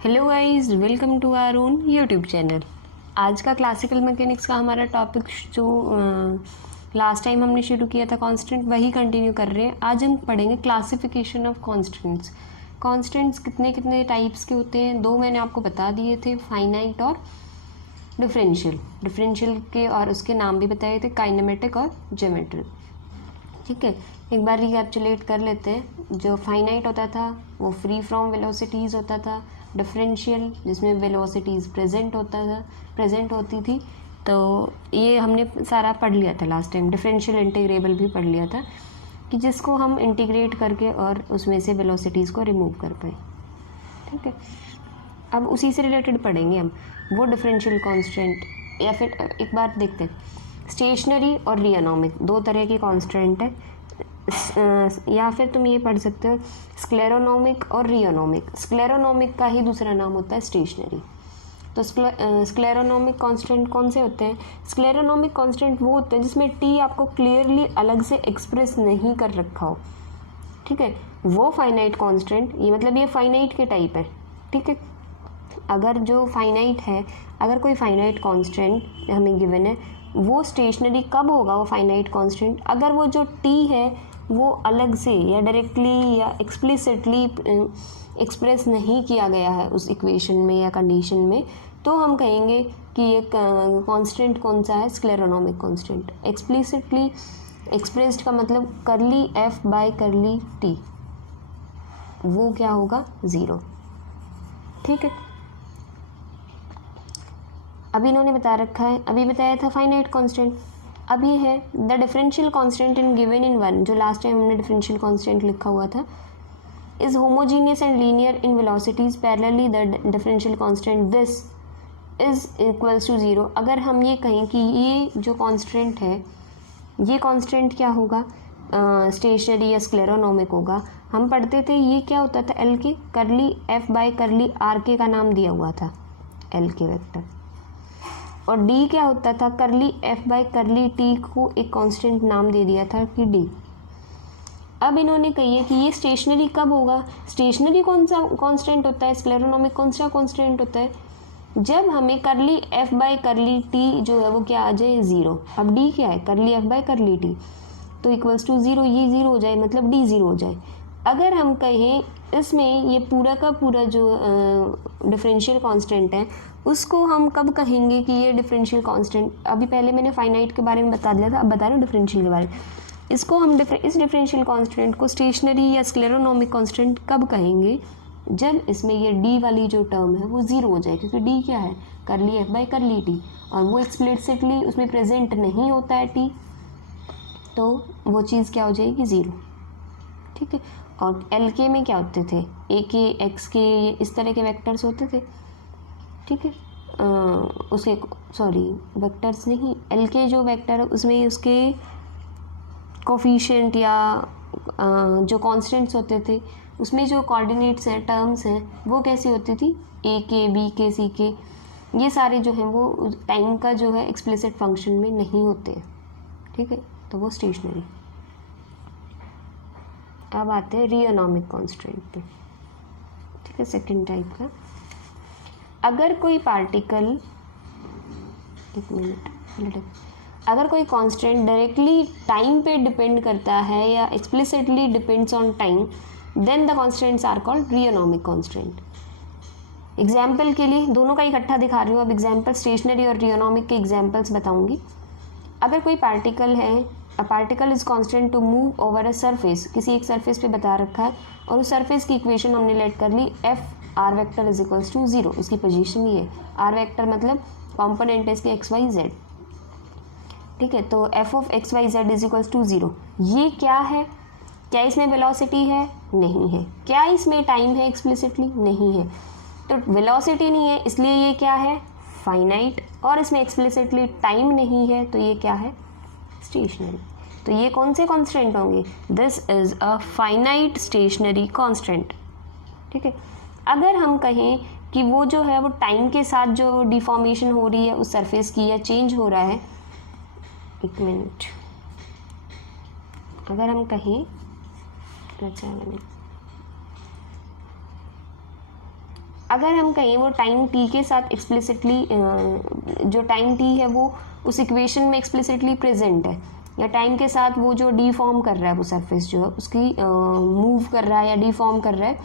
Hello guys, welcome to our own YouTube channel. आज का classical mechanics का हमारा टॉपिक जो लास्ट टाइम हमने शुरू किया था कांस्टेंट, वही कंटिन्यू कर रहे हैं। आज हम पढ़ेंगे क्लासिफिकेशन ऑफ कांस्टेंट्स। कांस्टेंट्स कितने कितने टाइप्स के होते हैं, दो मैंने आपको बता दिए थे, फाइनाइट और डिफरेंशियल। डिफरेंशियल के और उसके नाम भी बताए थे, काइनेमेटिक और ज्योमेट्रिक। ठीक है, एक बार रिकैप्चुलेट कर लेते हैं। जो फाइनाइट होता था वो फ्री फ्रॉम वेलोसिटीज़ होता था। डिफरेंशियल जिसमें वेलोसिटीज़ प्रेजेंट होती थी। तो ये हमने सारा पढ़ लिया था लास्ट टाइम। डिफरेंशियल इंटीग्रेबल भी पढ़ लिया था कि जिसको हम इंटीग्रेट करके और उसमें से वेलोसिटीज़ को रिमूव कर पाए। ठीक है, अब उसी से रिलेटेड पढ़ेंगे हम वो डिफरेंशियल कांस्टेंट। या फिर एक बार देखते हैं, स्टेशनरी और रियोनॉमिक दो तरह के कांस्टेंट है। या फिर तुम ये पढ़ सकते हो स्क्लेरोनॉमिक और रियोनॉमिक। स्क्लेरोनॉमिक का ही दूसरा नाम होता है स्टेशनरी। तो स्क्लेरोनॉमिक कांस्टेंट कौन से होते हैं? स्क्लेरोनॉमिक कांस्टेंट वो होते हैं जिसमें टी आपको क्लियरली अलग से एक्सप्रेस नहीं कर रखा हो। ठीक है, वो फाइनाइट कांस्टेंट, ये मतलब ये फाइनाइट के टाइप है। ठीक है, अगर जो फाइनाइट है, अगर कोई फाइनाइट कांस्टेंट हमें गिवन है, वो स्टेशनरी कब होगा वो फाइनाइट कांस्टेंट? अगर वो जो टी है वो अलग से या डायरेक्टली या एक्सप्लिसिटली एक्सप्रेस नहीं किया गया है उस इक्वेशन में या कंडीशन में, तो हम कहेंगे कि ये कांस्टेंट कौन सा है? स्क्लेरोनॉमिक कांस्टेंट। एक्सप्लिसिटली एक्सप्रेस्ड का मतलब करली एफ बाय करली टी, वो क्या होगा? ज़ीरो। ठीक है, अभी इन्होंने बता रखा है, अभी बताया था फाइनाइट कांस्टेंट। अब ये है the differential constant in given in one, जो लास्ट टाइम हमने डिफरेंशियल कांस्टेंट लिखा हुआ था, is homogeneous and linear in velocities parallelly the differential constant this is equals to zero. अगर हम ये कहें कि ये जो कांस्टेंट है, ये कांस्टेंट क्या होगा? स्टेशनरी या स्क्लेरोनॉमिक होगा। हम पढ़ते थे ये क्या होता था? एल के करली एफ बाय करली आर के का नाम दिया हुआ था एल के वेक्टर, और डी क्या होता था? करली एफ बाय करली टी को एक कांस्टेंट नाम दे दिया था कि डी। अब इन्होंने कही है कि ये स्टेशनरी कब होगा? स्टेशनरी कौन सा कांस्टेंट होता है? स्क्लेरोनॉमिक कौन सा कांस्टेंट होता है? जब हमें करली एफ बाय करली टी जो है वो क्या आ जाए? ज़ीरो। अब डी क्या है? करली एफ बाय करली टी, तो इक्वल्स टू ज़ीरो, ये ज़ीरो हो जाए, मतलब डी ज़ीरो हो जाए। अगर हम कहें इसमें ये पूरा का पूरा जो डिफरेंशियल कांस्टेंट है उसको हम कब कहेंगे कि ये डिफरेंशियल कांस्टेंट? अभी पहले मैंने फाइनाइट के बारे में बता दिया था, अब बता रहे हो डिफरेंशियल के बारे में। इसको हम इस डिफरेंशियल कांस्टेंट को स्टेशनरी या स्क्लेरोनॉमिक कांस्टेंट कब कहेंगे? जब इसमें ये डी वाली जो टर्म है वो ज़ीरो हो जाए, क्योंकि डी क्या है? करली एफ बाय करली टी, और वो एक्सप्लिसिटली उसमें प्रेजेंट नहीं होता है टी, तो वो चीज़ क्या हो जाएगी? ज़ीरो। ठीक है, और एल के में क्या होते थे? ए के, एक्स के, इस तरह के वेक्टर्स होते थे। ठीक है, उसके सॉरी वेक्टर्स नहीं, एल के जो वेक्टर है उसमें उसके कोफिशिएंट या जो कांस्टेंट्स होते थे उसमें जो कोऑर्डिनेट्स हैं, टर्म्स हैं, वो कैसी होती थी? ए के, बी के, सी के, ये सारे जो हैं वो टाइम का जो है एक्सप्लिसिट फंक्शन में नहीं होते हैं। ठीक है, तो वो स्टेशनरी। अब आते हैं रियोनॉमिक कांस्टेंट पे। ठीक है, सेकंड टाइप का। अगर कोई पार्टिकल, एक मिनट, अगर कोई कांस्टेंट डायरेक्टली टाइम पे डिपेंड करता है या explicitly depends on time, then the constants are called rheonomic constant. Example के लिए दोनों का इकट्ठा दिखा रही हूँ। अब एग्जाम्पल स्टेशनरी और रियोनॉमिक के एग्जाम्पल्स बताऊंगी। अगर कोई पार्टिकल है, a particle is constant to move over a surface, किसी एक सरफेस पे बता रखा है, और उस सरफेस की इक्वेशन हमने लेट कर ली F R vector is equals to zero. उसकी पोजीशन ये है, आर वेक्टर मतलब कॉम्पोनेंट है इसके एक्स वाई जेड। ठीक है, तो F of X Y Z is equals to zero. ये क्या है? क्या इसमें वेलोसिटी है? नहीं है। क्या इसमें टाइम है? एक्सप्लिसिटली नहीं है। तो वेलोसिटी नहीं है, इसलिए ये क्या है? फाइनाइट। और इसमें एक्सप्लिसिटली टाइम नहीं है, तो ये क्या है? स्टेशनरी। तो ये कौन से कांस्टेंट होंगे? This is a finite stationary constant. ठीक है, अगर हम कहें कि वो जो है वो टाइम के साथ जो डिफॉर्मेशन हो रही है उस सरफेस की या चेंज हो रहा है, एक मिनट, अगर हम कहें, अच्छा अगर हम कहें वो टाइम टी के साथ एक्सप्लिसिटली जो टाइम टी है वो उस इक्वेशन में एक्सप्लिसिटली प्रेजेंट है, या टाइम के साथ वो जो डीफॉर्म कर रहा है, वो सरफेस जो है उसकी मूव कर रहा है या डीफॉर्म कर रहा है,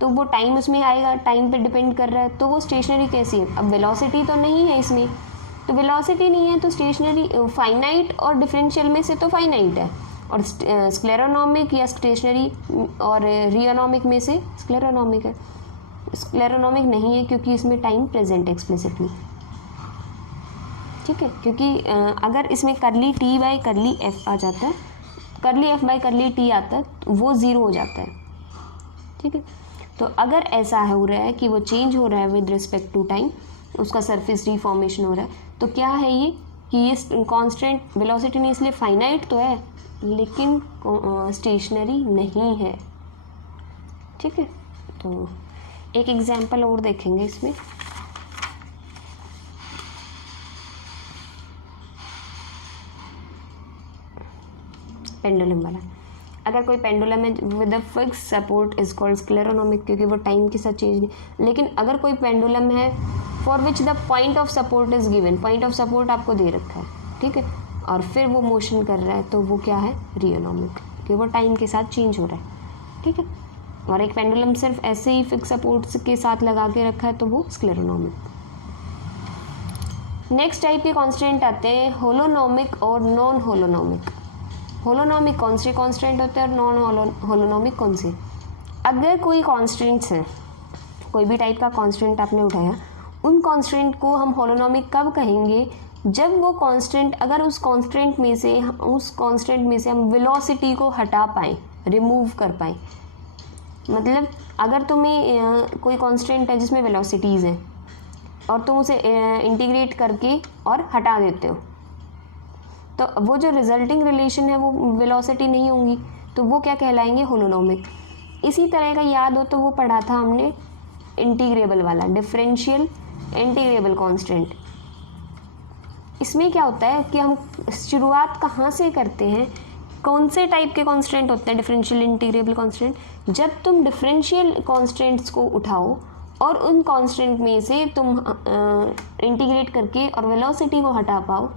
तो वो टाइम उसमें आएगा, टाइम पे डिपेंड कर रहा है, तो वो स्टेशनरी कैसी है? अब वेलोसिटी तो नहीं है इसमें, तो वेलोसिटी नहीं है तो स्टेशनरी फाइनाइट और डिफरेंशियल में से तो फाइनाइट है, और स्क्लेरोनॉमिक या स्टेशनरी और रियोनॉमिक में से स्क्लेरोनॉमिक है। स्क्लेरोनॉमिक नहीं है क्योंकि इसमें टाइम प्रेजेंट है एक्सप्लिसिटली, ठीक है, क्योंकि अगर इसमें करली टी बाई करली एफ आ जाता है, करली एफ बाई करली टी आता है, तो वो ज़ीरो हो जाता है, ठीक है। तो अगर ऐसा हो रहा है कि वो चेंज हो रहा है विद रिस्पेक्ट टू टाइम, उसका सरफेस डिफॉर्मेशन हो रहा है, तो क्या है ये कि ये कांस्टेंट वेलोसिटी नहीं, इसलिए फाइनाइट तो है लेकिन स्टेशनरी नहीं है, ठीक है। तो एक एग्जांपल और देखेंगे इसमें। पेंडुलम वाला, अगर कोई पेंडुलम है with a fix support is called scleronomic, क्योंकि वो टाइम के साथ चेंज नहीं। लेकिन अगर कोई पेंडुलम है for which the point of support is given, point of support आपको दे रखा है, ठीक है, और फिर वो मोशन कर रहा है, तो वो क्या है? रियोनॉमिक, क्योंकि वो टाइम के साथ चेंज हो रहा है, ठीक है। और एक पेंडुलम सिर्फ ऐसे ही फिक्स सपोर्ट के साथ लगा के रखा है, तो वो स्क्लेरोनॉमिक। नेक्स्ट टाइप के कॉन्स्टेंट आते हैं होलोनॉमिक और नॉन होलोनॉमिक। होलोनॉमिक कौन से कॉन्स्टेंट होते हैं और नॉन होलोनॉमिक कौन से? अगर कोई कॉन्स्टेंट्स हैं, कोई भी टाइप का कॉन्स्टेंट आपने उठाया, उन कॉन्स्टेंट को हम होलोनॉमिक कब कहेंगे? जब वो कॉन्स्टेंट, अगर उस कॉन्स्टेंट में से हम वेलोसिटी को हटा पाएँ, रिमूव कर पाएँ। मतलब अगर तुम्हें कोई कॉन्स्टेंट है जिसमें वेलोसिटीज़ हैं और तुम उसे इंटीग्रेट करके और हटा देते हो, तो वो जो रिजल्टिंग रिलेशन है वो वेलोसिटी नहीं होंगी, तो वो क्या कहलाएंगे? होलोनॉमिक। इसी तरह का याद हो तो वो पढ़ा था हमने इंटीग्रेबल वाला, डिफरेंशियल इंटीग्रेबल कांस्टेंट। इसमें क्या होता है कि हम शुरुआत कहाँ से करते हैं, कौन से टाइप के कांस्टेंट होते हैं डिफरेंशियल इंटीग्रेबल कांस्टेंट? जब तुम डिफरेंशियल कांस्टेंट्स को उठाओ और उन कांस्टेंट में से तुम इंटीग्रेट करके और वेलोसिटी को हटा पाओ,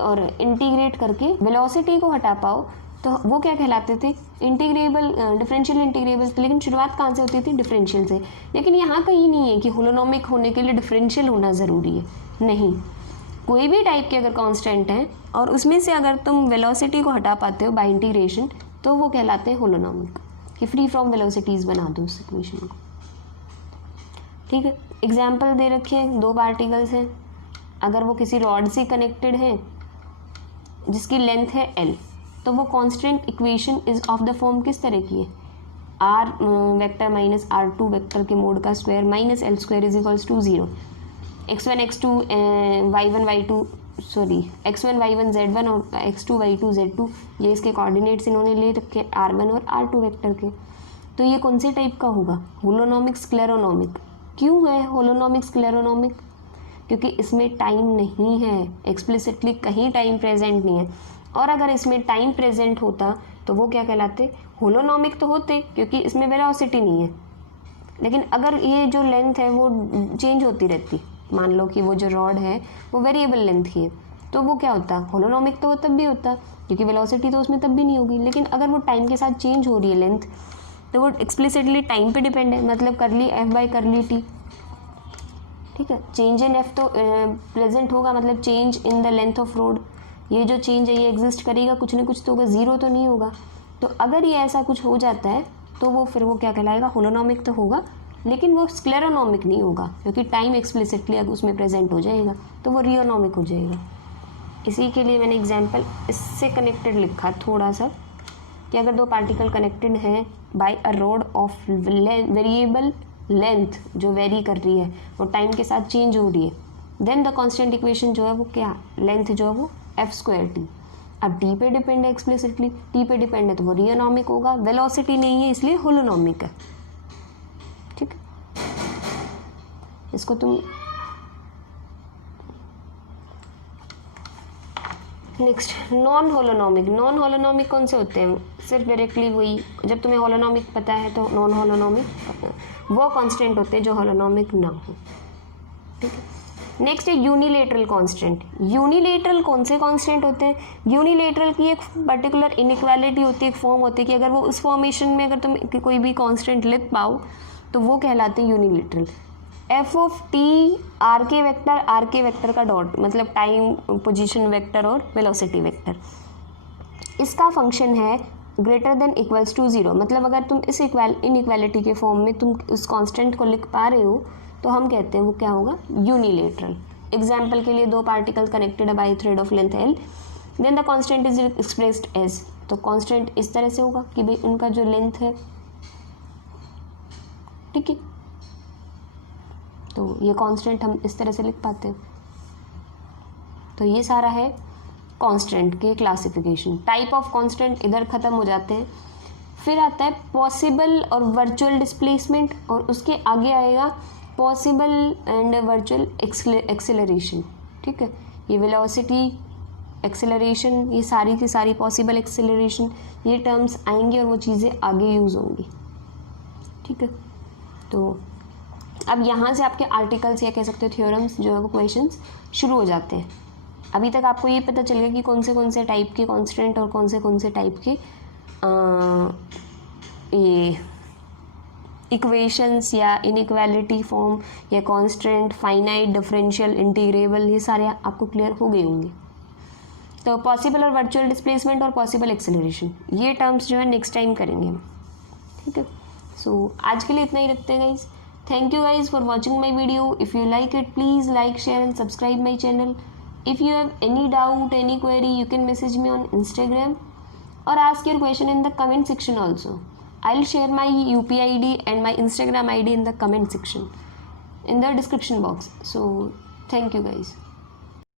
और इंटीग्रेट करके वेलोसिटी को हटा पाओ, तो वो क्या कहलाते थे? Integrable, differential integrable. लेकिन शुरुआत कहाँ से होती थी? डिफरेंशियल से। लेकिन यहाँ कहीं नहीं है कि होलोनॉमिक होने के लिए डिफरेंशियल होना ज़रूरी है, नहीं। कोई भी टाइप के अगर कांस्टेंट हैं और उसमें से अगर तुम वेलोसिटी को हटा पाते हो बाय इंटीग्रेशन, तो वो कहलाते हैं होलोनॉमिक, कि फ्री फ्रॉम वेलोसिटीज़ बना दो उस इक्वेशन को, ठीक है। एग्जाम्पल दे रखे हैं, दो पार्टिकल्स हैं, अगर वो किसी रॉड से कनेक्टेड हैं जिसकी लेंथ है l, तो वो constant equation is of the form किस तरह की है? r vector minus r2 vector के मोड का square minus l square is equals to 0। x1 x2 y1 y2 sorry x1 y1 z1 और x2 y2 z2, ये इसके कोऑर्डिनेट्स इन्होंने ले रखे r1 और r2 वेक्टर के। तो ये कौन से टाइप का होगा? होलोनॉमिक स्क्लेरोनॉमिक। क्यों है होलोनॉमिक स्क्लेरोनॉमिक? क्योंकि इसमें टाइम नहीं है, एक्सप्लिसिटली कहीं टाइम प्रेजेंट नहीं है। और अगर इसमें टाइम प्रेजेंट होता तो वो क्या कहलाते? होलोनॉमिक तो होते, क्योंकि इसमें वेलोसिटी नहीं है। लेकिन अगर ये जो लेंथ है वो चेंज होती रहती, मान लो कि वो जो रॉड है वो वेरिएबल लेंथ की है, तो वो क्या होता? होलोनॉमिक तो वो तब भी होता, क्योंकि वेलोसिटी तो उसमें तब भी नहीं होगी। लेकिन अगर वो टाइम के साथ चेंज हो रही है लेंथ, तो वो एक्सप्लिसिटली टाइम पे डिपेंड है, मतलब करली एफ बाई करली टी, ठीक है। चेंज इन एफ तो प्रेजेंट होगा, मतलब change in the length of road, ये जो चेंज है ये एग्जिस्ट करेगा, कुछ ना कुछ तो होगा, ज़ीरो तो नहीं होगा। तो अगर ये ऐसा कुछ हो जाता है तो वो फिर वो क्या कहलाएगा? होलोनॉमिक तो होगा, लेकिन वो स्क्लेरोनॉमिक नहीं होगा, क्योंकि टाइम एक्सप्लिसिटली अगर उसमें प्रेजेंट हो जाएगा तो वो रियोनॉमिक हो जाएगा। इसी के लिए मैंने एग्जाम्पल इससे कनेक्टेड लिखा थोड़ा सा, कि अगर दो पार्टिकल कनेक्टेड हैं by a rod of variable length, जो वेरी कर रही है वो टाइम के साथ चेंज हो रही है, देन द कांस्टेंट इक्वेशन जो है वो क्या? लेंथ जो है वो एफ स्क्वायर टी। अब टी पे डिपेंड है एक्सप्लिसिटली, टी पे डिपेंड है तो वो रियोनॉमिक होगा, वेलोसिटी नहीं है इसलिए होलोनॉमिक है, ठीक है। इसको तुम नेक्स्ट नॉन होलोनॉमिक। नॉन होलोनॉमिक कौन से होते हैं? सिर्फ डायरेक्टली वही, जब तुम्हें होलोनोमिक पता है तो नॉन होलोनोमिक वो कांस्टेंट होते हैं जो होलोनोमिक ना हो, ठीक है। नेक्स्ट है यूनिलेटरल कांस्टेंट। यूनिलेटरल कौन से कांस्टेंट होते हैं? यूनिलेटरल की एक पर्टिकुलर इनइक्वालिटी होती है, एक फॉर्म होती है कि अगर वो उस फॉर्मेशन में अगर तुम कोई भी कांस्टेंट लिख पाओ तो वो कहलाते हैं unilateral. F of T R के वेक्टर का डॉट मतलब टाइम, पोजीशन वेक्टर और वेलोसिटी वेक्टर, इसका फंक्शन है ग्रेटर देन इक्वल्स टू 0। मतलब अगर तुम इस इनइक्वालिटी के फॉर्म में तुम उस कांस्टेंट को लिख पा रहे हो तो हम कहते हैं वो क्या होगा? यूनिलेटरल। एग्जाम्पल के लिए दो particle connected by thread of length l, then the constant is expressed as, तो कांस्टेंट इस तरह से होगा कि भाई उनका जो लेंथ है, ठीक है, तो ये कांस्टेंट हम इस तरह से लिख पाते हैं। तो ये सारा है कांस्टेंट की क्लासिफिकेशन। टाइप ऑफ कांस्टेंट इधर ख़त्म हो जाते हैं। फिर आता है पॉसिबल और वर्चुअल डिस्प्लेसमेंट, और उसके आगे आएगा पॉसिबल एंड वर्चुअल एक्सेलरेशन, ठीक है। ये वेलोसिटी, एक्सेलरेशन, ये सारी की सारी पॉसिबल एक्सेलरेशन, ये टर्म्स आएंगे और वो चीज़ें आगे यूज़ होंगी, ठीक है। तो अब यहाँ से आपके आर्टिकल्स या कह सकते हो थ्योरम्स जो है वो क्वेश्चंस शुरू हो जाते हैं। अभी तक आपको ये पता चल गया कि कौन से टाइप के कांस्टेंट और कौन से टाइप के ये इक्वेशंस या इनइक्वालिटी फॉर्म या कांस्टेंट, फाइनाइट, डिफरेंशियल, इंटीग्रेबल, ये सारे आपको क्लियर हो गए होंगे। तो पॉसिबल और वर्चुअल डिस्प्लेसमेंट और पॉसिबल एक्सेलरेशन, ये टर्म्स जो है नेक्स्ट टाइम करेंगे हम, ठीक है। सो आज के लिए इतना ही रखते हैं guys. Thank you guys for watching my video. If you like it please like, share and subscribe my channel. If you have any doubt, any query, you can message me on Instagram or ask your question in the comment section also. I'll share my UPI ID and my Instagram ID in the comment section, in the description box. So thank you guys.